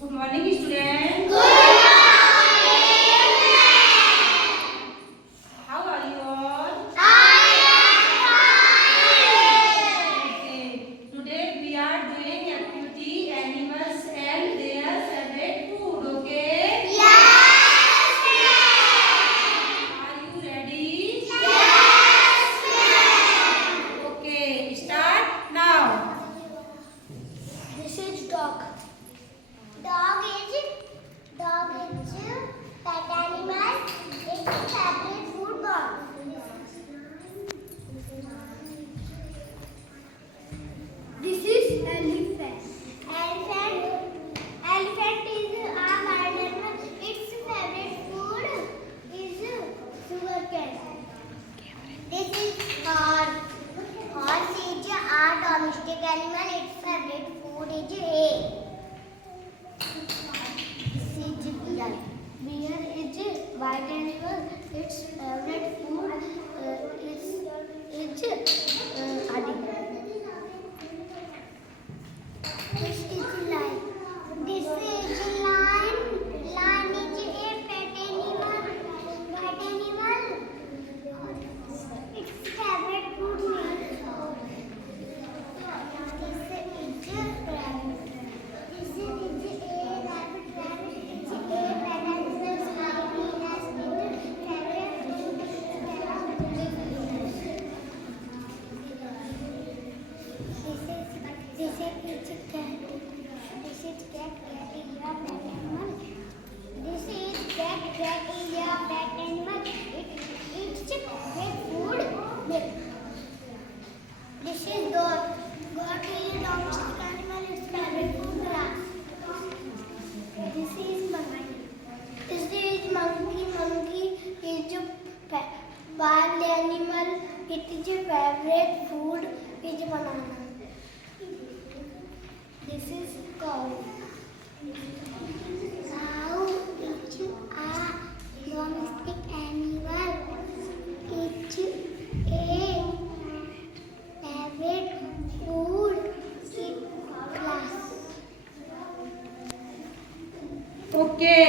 Good morning, students. How are you all? Okay. Today we are doing activity animals and their favorite food. Okay. Are you ready? Okay. Start now. This is dog. Dog is pet animal. Its favorite food ball. This is elephant. Elephant is a wild animal. Its favorite food is sugarcane. This is horse. Horse is a domestic animal. Its favorite food is hay. This is bear. Bear is a white animal. Its favorite food is adi. This is lion. This is lion. Lion is a pet animal. Pet animal. Its favorite food is this is a rabbit. This is a rabbit. Rabbit is a pet animal. Hyena is favorite food. This is cat. This is cat. Cat is a pet animal. This is cat. Cat is a pet animal. It eats pet food. Milk. This is goat. Goat is a domestic animal. Its favorite food grass. This is monkey. This is monkey. Monkey is a wild animal. It is a favorite food is banana. This is cow. Cow is a domestic animal. It's a favorite food is grass. Okay.